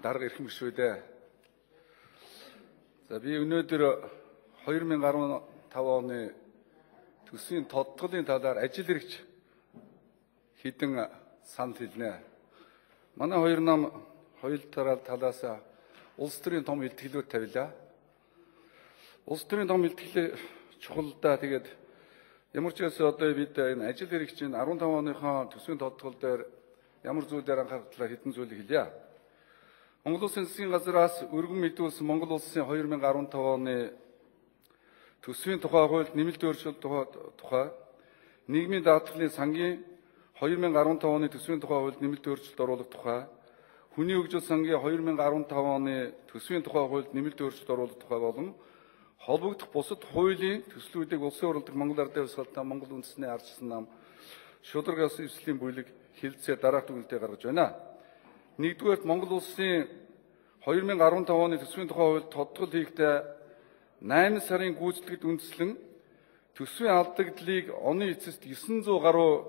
дарга ирэх юм шүү дээ. За би өнөөдөр 2015 оны төсвийн тодтголын талаар ажил хэрэгч хэдэн санал хэлнэ. Манай хоёр нам хоёул талаас улс төрийн том илтгэлүүд тавилаа. Улс төрийн том илтгэл чухал да. Тэгээд ямар ч гэсэн одоо бид энэ ажил хэрэгчийн 15 оныхоо төсвийн тодтгол дээр ямар зүйлээр анхаарах талаар хэдэн зүйлийг хэлье. Монгол Улсын засгийн газраас өргөн мэдүүлсэн Монгол Улсын 2015 оны төсвийн тухай хуульд нэмэлт өөрчлөлт тухай нийгмийн даатгалын сангийн 2015 оны төсвийн тухай хуульд нэмэлт өөрчлөлт оруулах тухай хүний хөгжил сангийн 2015 оны төсвийн тухай хуульд нэмэлт өөрчлөлт оруулах тухай болон холбогдох бусад хуулийн төслүүдийг улсын хурлд Монгол Ардын Хувьсгалтай Монгол үндэсний ардчилсан нам шударга ёс эвслийн бүлэг хэлэлцээ дараах дүгнэлтээ гаргаж байна. Нэгдүгээр Монгол Улсын 2015 оны төсвийн тухай хуульд тодтгол хийхдээ 8 сарын гүйцэтгэд үндэслэн төсвийн алдагдлыг оны эцэст 900 гаруй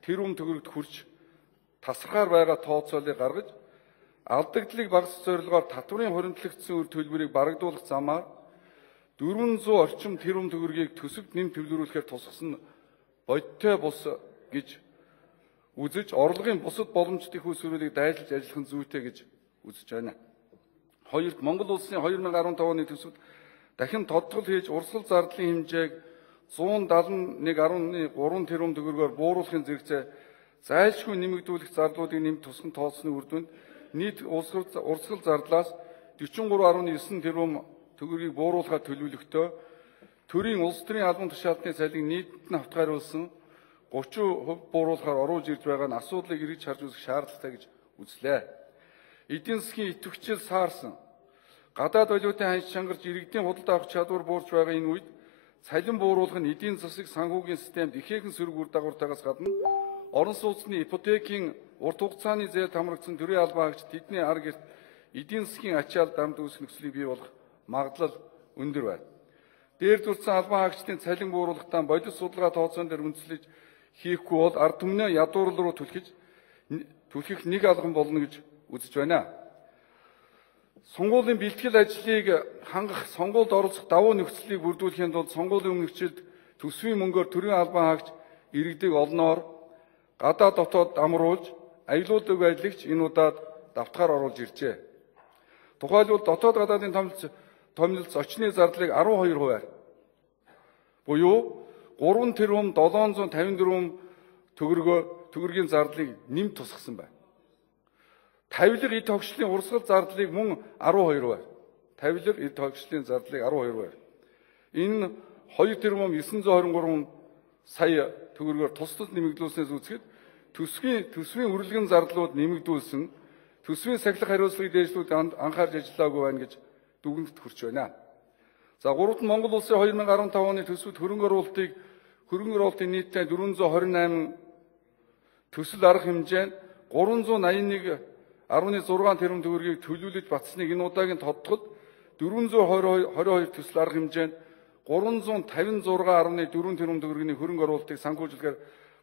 тэрбум төгрөгт хүрч тасархаар байгаа тооцоолыг гаргаж алдагдлыг багасгах зорилгоор татврын хуримтлагдсан үр төлбөрийг барагдуулах замаар 400 орчим тэрбум төгрөгийг төсөвт нэмж төвлөрүүлэхээр тусгасан бодиттой бус гэж үзэж орлогын бусад боломжтой хөөсрүүдийг дайрлаж ажиллах нь зүйтэй гэж үзэж байна. Хоёрт Монгол Улсын 2015 оны төсөвт дахин тодтгол хийж урсгал зардлын хэмжээг 171.3 тэрбум төгрөгөөр бууруулахын зэрэгцээ зайлшгүй нэмэгдүүлэх зарлуудыг нэмж тусган тооцсны үр дүнд нийт урсгал зардлаас 43.9 тэрбум төгрөгийг бууруулахаар төлөвлөхдөө төрийн улс төрийн албан тушаалтны цалин нийтэд нь хавтгааруулсан 30% бууруулахаар оруулж ирж байгаа нь асуудлыг эргэж харж үзэх шаардлагатай гэж үзлээ. Эдийн засгийн идэвхжил саарсан гадаад валютын ханш чангарч иргэдийн худалдаа авах чадвар буурч байгаа энэ үед цалин бууруулах нь эдийн засаг санхүүгийн системд ихээхэн сөрөг үр дагавартайгаас гадна орон сууцны ипотекийн урт хугацааны зээлд хамрагдсан төрийн албан хаагч тэдний ар гэрт эдийн засгийн ачаал дамд үүсэх нөхцөлийг бий болох магадлал өндөр байна. Дээр дурдсан албан хаагчдын цалин бууруулахдаа бодит судалгаа тооцоон дээр үндэслэж хийхгүй бол ард түмнээ ядуурл руу түлхэх нэг алган болно гэж үзэж байна. Сонгуулийн бэлтгэл ажлыг хангах, сонгуульд оролцох давуу нөхцөлийг бүрдүүлэхийн тулд сонгуулийн өмнөгчид төсвийн мөнгөөр төрийн албан хаагч иргэдэг олноор гадаад дотоод амруулж аялуулдаг байдлыг энэ удаад давтахаар оруулж иржээ. Тухайлбал дотоод гадаадын томилолц очны зардлыг 12%-аар буюу 3 тэрбум 754 төгрөгийн зардлыг нэмж тусгасан байна. Тавилга эд хогшлын урсгал зардлыг мөн 12%-аар. Тавилга эд хогшлын зардлыг 12%-аар. Энэ 2 тэрбум 923 сая төгрөгөөр тусдад нэмэгдүүлснээс үзэхэд төсвийн үргэлгэн зардлууд нэмэгдүүлсэн төсвийн сахилах хариуцлагыг дээшлүүд анхаарч ажиллаагүй байна гэж дүгнэлт хүрч байна. За 3-т Монгол Улсын 2015 оны төсвөд хөрөнгө оруулалтын нийтдээ 428 төсөл арга хэмжээнд 381.6 тэрбум төгрөгийг төлөвлөж батсныг энэ удаагийн тодтолд 422 төсөл арга хэмжээнд 356.4 тэрбум төгрөгийн хөрөнгө оруулалтыг санхүүжүүлэхээр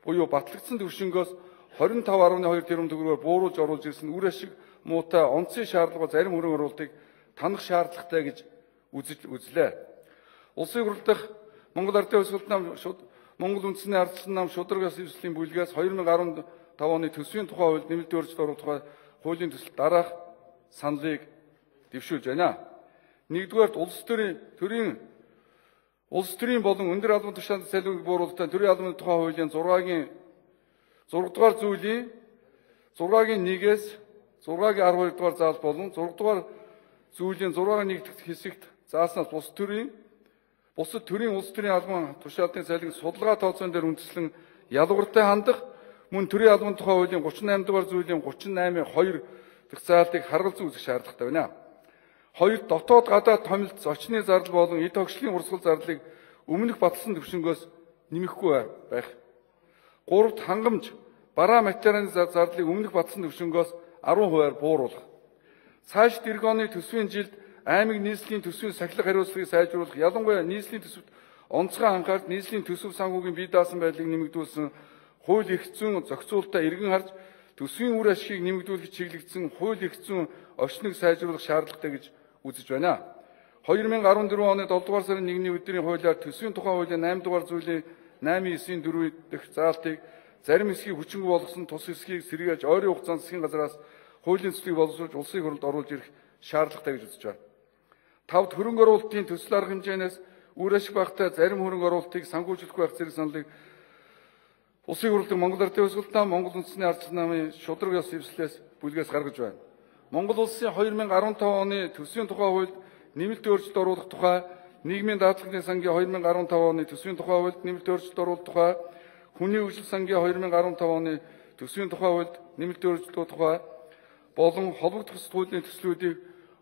буюу батлагдсан төвшнгөөс 25.2 тэрбум төгрөгөөр бууруулж оруулж ирсэн үр ашиг муутай онцгой шаардлага зарим хөрөнгө оруулалтыг танах шаардлагатай гэж үзлээ. Улсын хурл дахь Монгол Ардын Хувьсгалтай нам Монгол үндэсний ардчилсан нам шударга ёс эвслийн бүлгээс 2015 оны төсвийн тухай хуульд нэмэлт өөрчлөлт оруулах тухай хуулийн төсөл дараах саналыг дэвшүүлж байна. Нэгдүгээр улс төрийн болон өндөр албан тушаалын цалиныг бууруулалтаа төрийн албаны тухай хуулийн 6-гийн 6 дугаар зүйлийн 6-гийн 1-ээс 6-гийн 12 дугаар заалт болон 6 дугаар зүйлийн 6-гийн 1 дахь хэсэгт зааснаас бусад төрийн улс төрийн албан тушаалтын цалин судалгаа тооцоон дээр үндэслэн ялгууртай хандах мөн төрийн албан тухай хуулийн 38 дугаар зүйлийн 38.2 дахь заалтыг харгалзан үзэх шаардлагатай байна. 2. Дотоод гадаад томилолц очны зардал болон эд хогшлын урсгал зардлыг өмнөх батлсан төвшнгөөс нэмэхгүй байх. 3. Хангамж бараа материалын зардлыг өмнөх батлсан төвшнгөөс 10%-аар бууруулах. Цаашид эх оны төсвийн жилд аймаг нийслэлийн төсвийн сахилах хариуцлагыг сайжруулах, ялангуяа нийслэлийн төсөвт онцгой анхаарч нийслэлийн төсөв санхүүгийн бие даасан байдлыг нэмэгдүүлсэн хууль эрх зүйн зохицуулалтаа эргэн харж төсвийн үр ашгийг нэмэгдүүлэх чиглэгдсэн хууль эрх зүйн орчныг сайжруулах шаардлагатай гэж үзэж байна. 2014 оны 7 дугаар сарын 1-ний өдрийн хуулиар төсвийн тухай хуулийн 8 дугаар зүйлийн 8-9-4 дахь заалтыг зарим хэсгийг хүчингүй болгосон тус хэсгийг сэргийлж ойрын хугацаанд засгийн газраас хуулийн төслийг боловсруулж улсын хурлд оруулж ирэх шаардлагатай гэж үзэж байна. 5-д хөрөнгө оруулалтын төсөл арга хэмжээнээс үр ашиг багтай зарим хөрөнгө оруулалтыг санхүүжүүлэх байх зэрэг саналыг улсын хурлын Монгол Ардын Хувьсгалтай Монгол Үндэсний Ардчилсан намын шударга ёс эвслээс бүлгээс гаргаж байна. Монгол улсын 2015 оны төсвийн тухай хуульд нэмэлт өөрчлөлт оруулах тухай, нийгмийн даатгалын сангийн 2015 оны төсвийн тухай хуульд нэмэлт өөрчлөлт оруулах тухай, хүний хөгжил сангийн 2015 оны төсвийн тухай хуульд нэмэлт өөрчлөлтүүд тухай болон холбогдох ёс хуулийн төслүүдийг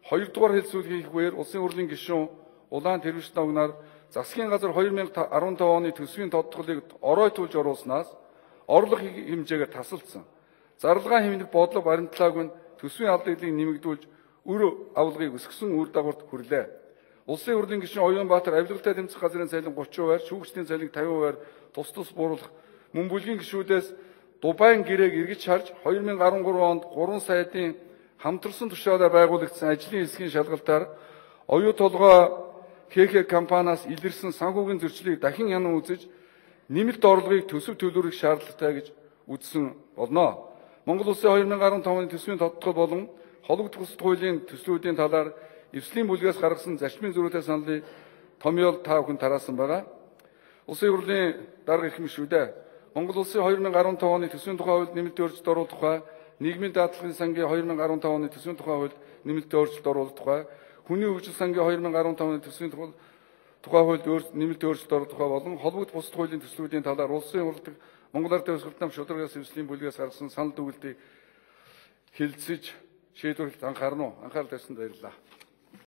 2 дугаар хэлэлцүүл хийх үеэр улсын хурлын гишүүн Улаан Тэрвэш Ногноор засгийн газар 2015 оны төсвийн тодтголыг оройтуулж оруулснаас орлого хэмжээгээр тасалдсан. Зарлагын хэмнэх бодлого баримтлаагүй нь төсвийн алдагдлыг нэмэгдүүлж үр авалгыг өсгсөн үр дагаварт хүрлээ. Улсын хурлын гишүүн Оюунбаатар авилгалтай тэмцэх газрын цалин 30%-аар, шүүгчдийн цалин 50%-аар тус бууруулах мөн бүлгийн гишүүдээс Дубайн гэрээг эргэж харж 2013 онд 3 сайдын хамтарсан тушаалаар байгуулагдсан ажлын хэсгийн шалгалтаар оюу толгой ХХ компаниас илэрсэн санхүүгийн зөрчлийг дахин янан үзэж нэмэлт орлогыг төсөв төлөвлөрөх шаардлагатай гэж үзсэн болно. Монгол улсын 2015 оны төсвийн тодтгол болон холбогдох улсад хуулийн төслүүдийн талаар эвслийн бүлгээс гаргасан зарчмын зөрүүтэй саналыг томьёол та бүхэн тараасан байгаа. Улсын хурлын дарга эрхэм гишүүдээ Монгол улсын 2015 оны төсвийн тухай хуульд нэмэлт өөрчлөлт оруулах тухай, нийгмийн даатгалын сангийн 2015 оны төсвийн тухай хуульд нэмэлт өөрчлөлт оруулах тухай, хүний хөгжил сангийн 2015 оны төсвийн тухай хуульд нэмэлт өөрчлөлт оруулах тухай болон холбогдох бусад хуулийн төслүүдийн талаар улсын хурлд Монгол Ардын Хувьсгалтай шударга ёс эвслийн бүлгээс гаргасан санал дүгэлтийг хэлэлцэж шийдвэрлэлд анхаарал тавьсанд баярлалаа.